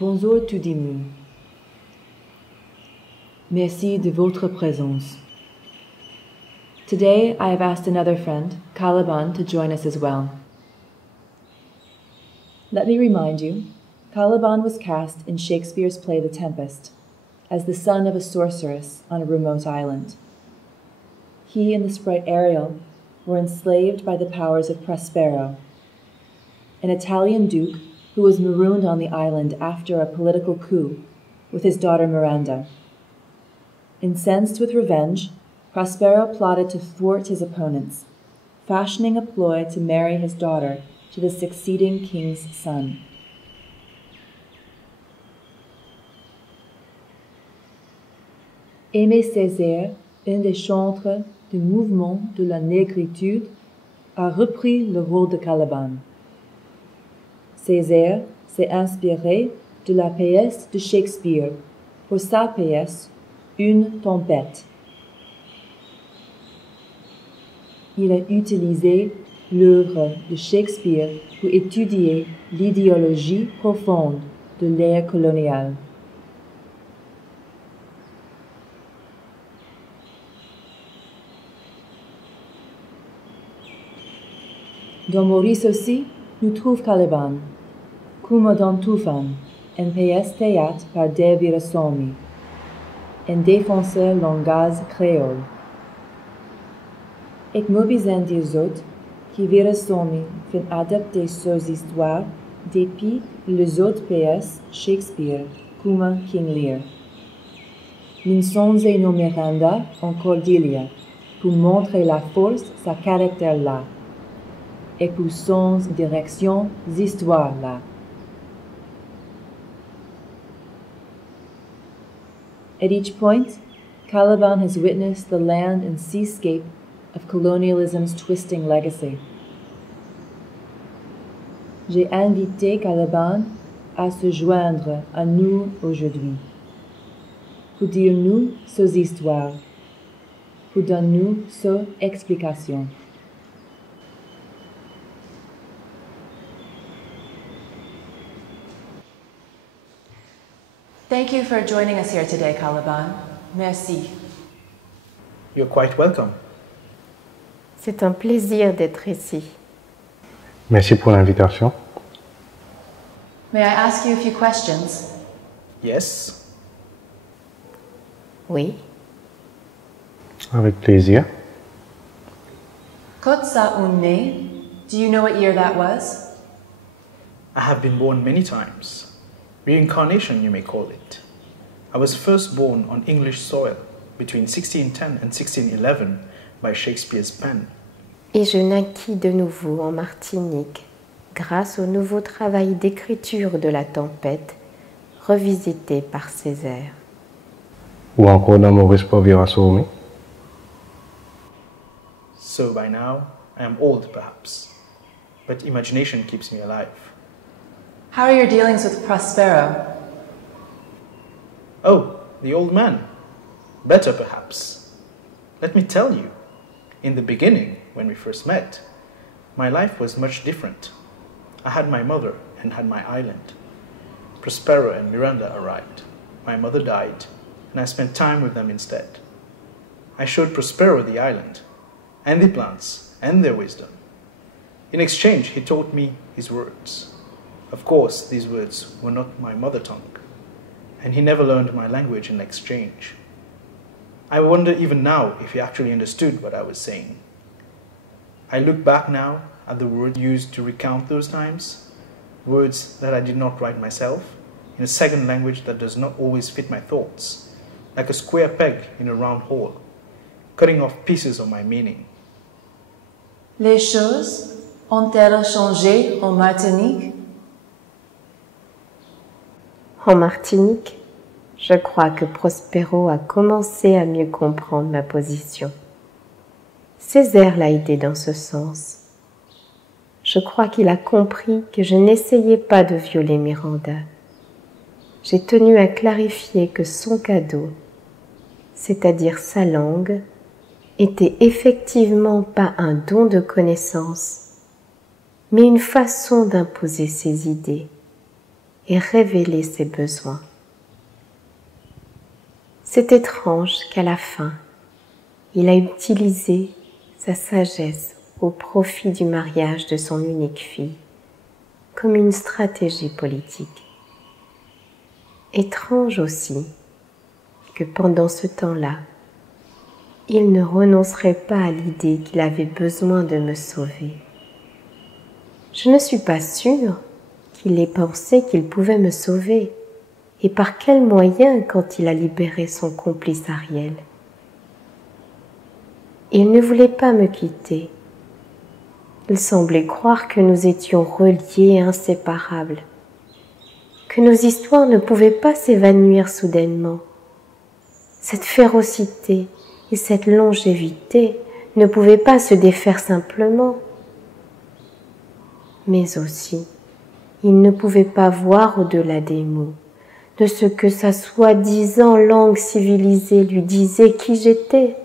bonjour Tudimu. Merci de votre présence. Today I have asked another friend, Caliban, to join us as well. Let me remind you, Caliban was cast in Shakespeare's play The Tempest as the son of a sorceress on a remote island. He and the sprite Ariel were enslaved by the powers of Prospero, an Italian duke who was marooned on the island after a political coup with his daughter Miranda. Incensed with revenge, Prospero plotted to thwart his opponents, fashioning a ploy to marry his daughter to the succeeding king's son. Aimé Césaire, un des chantres du mouvement de la négritude, a repris le rôle de Caliban. Césaire s'est inspiré de la pièce de Shakespeare pour sa pièce Une tempête. Il a utilisé l'œuvre de Shakespeare pour étudier l'idéologie profonde de l'ère coloniale. Dans Maurice aussi, nous trouvons Caliban, comme dans Tufan, une pièce théâtre par Dave Virasamy, un défenseur langage créole. Ik moet bijzijn des autres qui Virasamy fait adapter ces histoires depuis les autres pièces Shakespeare, comme King Lear. L'insonze no Miranda en Cordelia, pour montrer la force sa caractère là, et pour son direction histoires là. At each point, Caliban has witnessed the land and seascape of colonialism's twisting legacy. J'ai invité Caliban à se joindre à nous aujourd'hui, pour dire-nous ses histoires, pour donner-nous ses explications. Thank you for joining us here today, Caliban. Merci. You're quite welcome. C'est un plaisir d'être ici. Merci pour l'invitation. May I ask you a few questions? Yes? Oui. Avec plaisir. Kotsa Unne, do you know what year that was? I have been born many times. Reincarnation, you may call it. I was first born on English soil between 1610 and 1611 by Shakespeare's pen. Et je naquis de nouveau en Martinique grâce au nouveau travail d'écriture de La Tempête, revisité par Césaire. Ou encore dans Maurice par Virasamy. So by now, I am old perhaps, but imagination keeps me alive. How are your dealings with Prospero? Oh, the old man. Better perhaps. Let me tell you, in the beginning, when we first met, my life was much different. I had my mother and had my island. Prospero and Miranda arrived. My mother died, and I spent time with them instead. I showed Prospero the island, and the plants, and their wisdom. In exchange, he taught me his words. Of course, these words were not my mother tongue, and he never learned my language in exchange. I wonder even now if he actually understood what I was saying. I look back now at the words used to recount those times, words that I did not write myself, in a second language that does not always fit my thoughts, like a square peg in a round hole, cutting off pieces of my meaning. Les choses ont-elles changé en Martinique? En Martinique, je crois que Prospero a commencé à mieux comprendre ma position. Césaire l'a aidé dans ce sens. Je crois qu'il a compris que je n'essayais pas de violer Miranda. J'ai tenu à clarifier que son cadeau, c'est-à-dire sa langue, était effectivement pas un don de connaissance, mais une façon d'imposer ses idées, et révéler ses besoins. C'est étrange qu'à la fin, il a utilisé sa sagesse au profit du mariage de son unique fille, comme une stratégie politique. Étrange aussi que pendant ce temps-là, il ne renoncerait pas à l'idée qu'il avait besoin de me sauver. Je ne suis pas sûre qu'il ait pensé qu'il pouvait me sauver, et par quels moyens quand il a libéré son complice Ariel. Il ne voulait pas me quitter. Il semblait croire que nous étions reliés et inséparables, que nos histoires ne pouvaient pas s'évanouir soudainement. Cette férocité et cette longévité ne pouvaient pas se défaire simplement. Mais aussi, il ne pouvait pas voir au-delà des mots, de ce que sa soi-disant langue civilisée lui disait qui j'étais.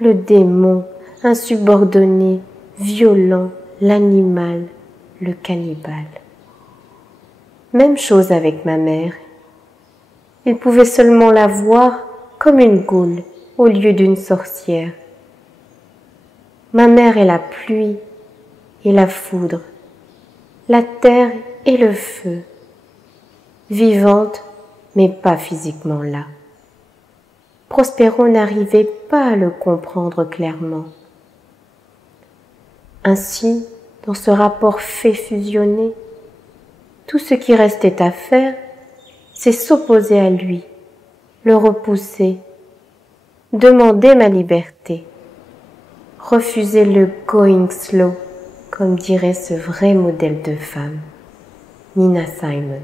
Le démon, insubordonné, violent, l'animal, le cannibale. Même chose avec ma mère. Il pouvait seulement la voir comme une goule au lieu d'une sorcière. Ma mère est la pluie et la foudre, la terre et le feu, vivante mais pas physiquement là. Prospero n'arrivait pas à le comprendre clairement. Ainsi, dans ce rapport fait fusionné, tout ce qui restait à faire, c'est s'opposer à lui, le repousser, demander ma liberté, refuser le going slow, comme dirait ce vrai modèle de femme, Nina Simon.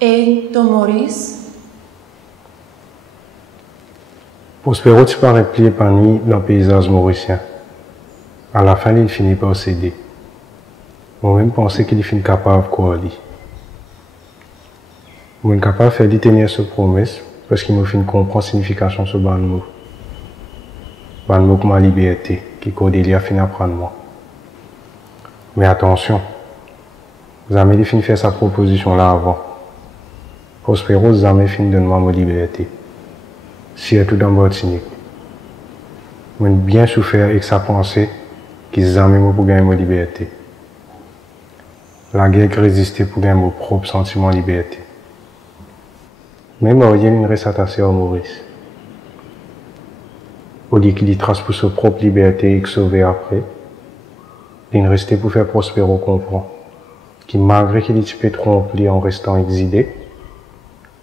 Et Don Maurice? Prospero n'est pas replié parmi dans le paysage mauricien. À la fin, il finit par céder. Moi-même pensais qu'il finit capable de quoi aller. Moi, capable de faire tenir cette promesse parce qu'il me fait comprendre la signification de ce ban mot. Ban mot comme la liberté, qui Cordelia finit à prendre moi. Mais attention, vous avez fini de faire sa proposition là avant. Prospero jamais fini de demander ma liberté. Surtout dans Martinique. J'ai bien souffert avec sa pensée qu'ils jamais pour gagner ma liberté. La guerre résistait pour gagner mon propre sentiment de liberté. Même Ariel ne reste attaché à Maurice. Au lieu qu'il y trace pour sa propre liberté et sauver après, il restait pour faire Prospero comprendre qu'il malgré qu'il ait été trompé en restant exilé,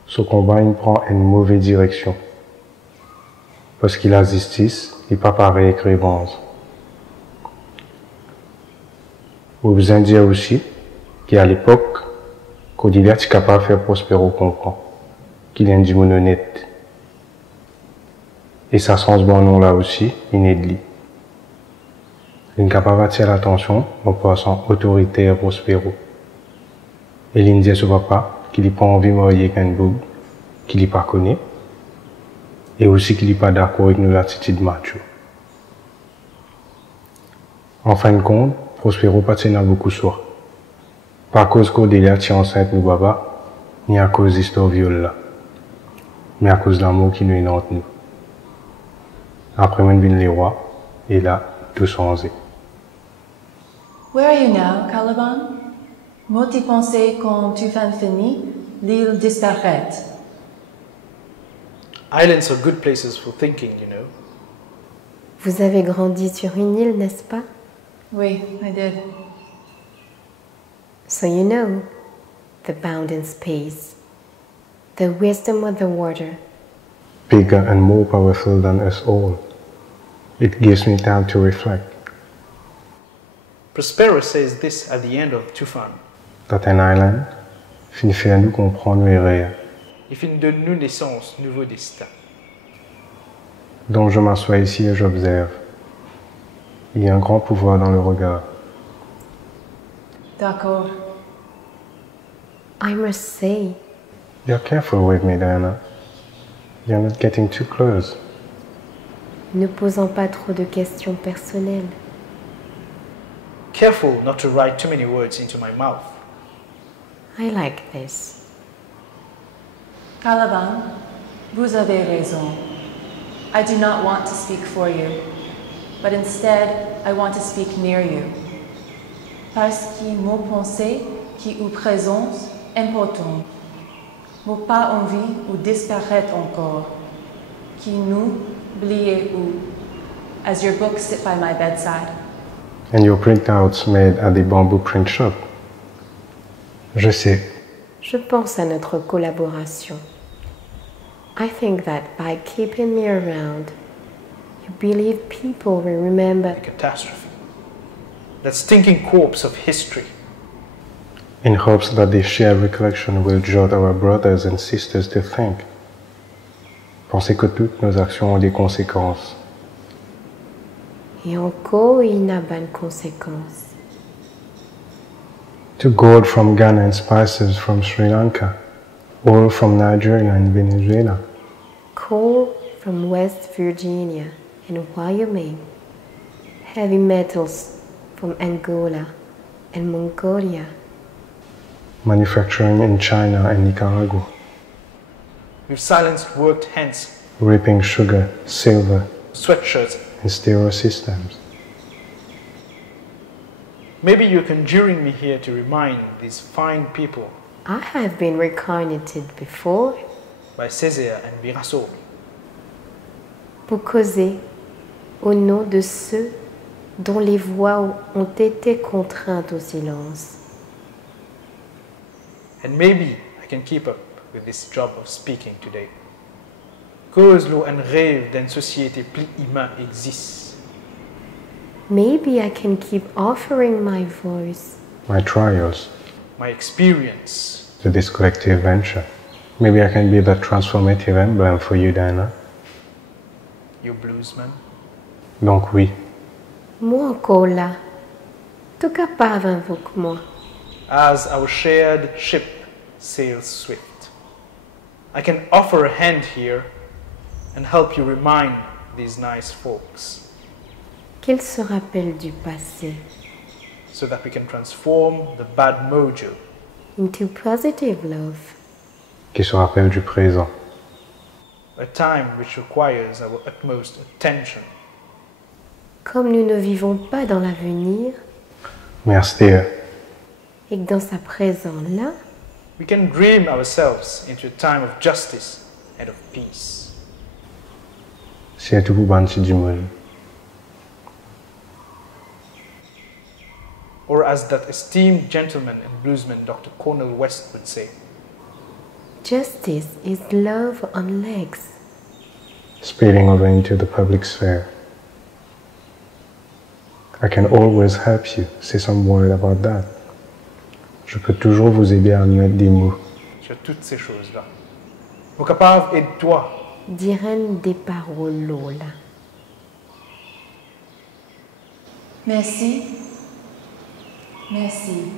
ce combat il prend une mauvaise direction. Parce que la justice n'est pas pareille avec la revanche. Vous besoin de dire aussi qu'à l'époque, Cordelia était capable de faire Prospero comprendre qu'il est un démon honnête. Et ça change mon nom là aussi, il est de lui. Il est capable d'attirer l'attention en passant autoritaire Prospero. Et il dit à ce papa qu'il n'a pas envie de marier avec un bouc qu'il n'a pas connu. Et aussi qu'il n'est pas d'accord avec nos attitudes macho. En fin de compte, Prospero pas tient beaucoup soin. Pas à cause Cordelia tient enceinte nous baba, ni à cause de l'histoire viol là, mais à cause de l'amour qui nous est entre nous. Après, on vient les rois, et là, tout changé. Where are you now, Caliban? Moi, tu pensais quand tu fin fini, l'île disparaît. Islands are good places for thinking, you know. Vous avez grandi sur une île, n'est-ce pas? Oui, I did. So you know, the bound in space, the wisdom of the water. Bigger and more powerful than us all. It gives me time to reflect. Prospero says this at the end of Tufan. That an island finit faire nous comprendre les rêves. Il finit de nous naissance, nouveau destin. Donc je m'assois ici et j'observe. Il y a un grand pouvoir dans le regard. D'accord. I must say, You're careful with me, Diana. You're not getting too close. ne posant pas trop de questions personnelles. Careful not to write too many words into my mouth. I like this. Caliban, vous avez raison. I do not want to speak for you, but instead I want to speak near you. Parce que mon pensée qui ou présence important, mon pas envie ou disparaître encore, qui nous oubliez ou, as your books sit by my bedside. And your printouts made at the bamboo print shop. Je sais. Je pense à notre collaboration. I think that by keeping me around, you believe people will remember The catastrophe. That stinking corpse of history. In hopes that the shared recollection will jolt our brothers and sisters to think. Pensez que toutes nos actions ont des conséquences. et encore il n'a pas de conséquences. To gold from Ghana and spices from Sri Lanka, oil from Nigeria and Venezuela, Coal from West Virginia and Wyoming, heavy metals from Angola and Mongolia, manufacturing in China and Nicaragua, We've silenced worked hands, reaping sugar, silver, sweatshirts. and stereo systems. Maybe you're conjuring me here to remind these fine people I have been reincarnated before by Césaire and Mirabeau. pour causer au nom de ceux dont les voix ont été contraintes au silence. And maybe I can keep up with this job of speaking today. Cause l'eau un rêve d'une société plus humaine existe. Maybe I can keep offering my voice. My trials My experience, to this collective venture. Maybe I can be that transformative emblem for you, Diana. you bluesman. Donc oui, Moi encore là. Tout capable invoque-moi. As our shared ship sails swift, I can offer a hand here and help you remind these nice folks Qu'ils se rappellent du passé so that we can transform the bad mojo into positive love. qui se rappelle du présent. a time which requires our utmost attention. Comme nous ne vivons pas dans l'avenir Mais Astir, et que dans sa présence là, We can dream ourselves into a time of justice and of peace. si é tudo bansi du monde. Or as that esteemed gentleman and bluesman Dr. Cornel West would say, justice is love on legs. Spilling over into the public sphere. I can always help you, say some word about that. Je peux toujours vous aider à mettre des mots. sur toutes ces choses-là. Au capable, aide-toi. Diren des paroles là. Merci. Merci.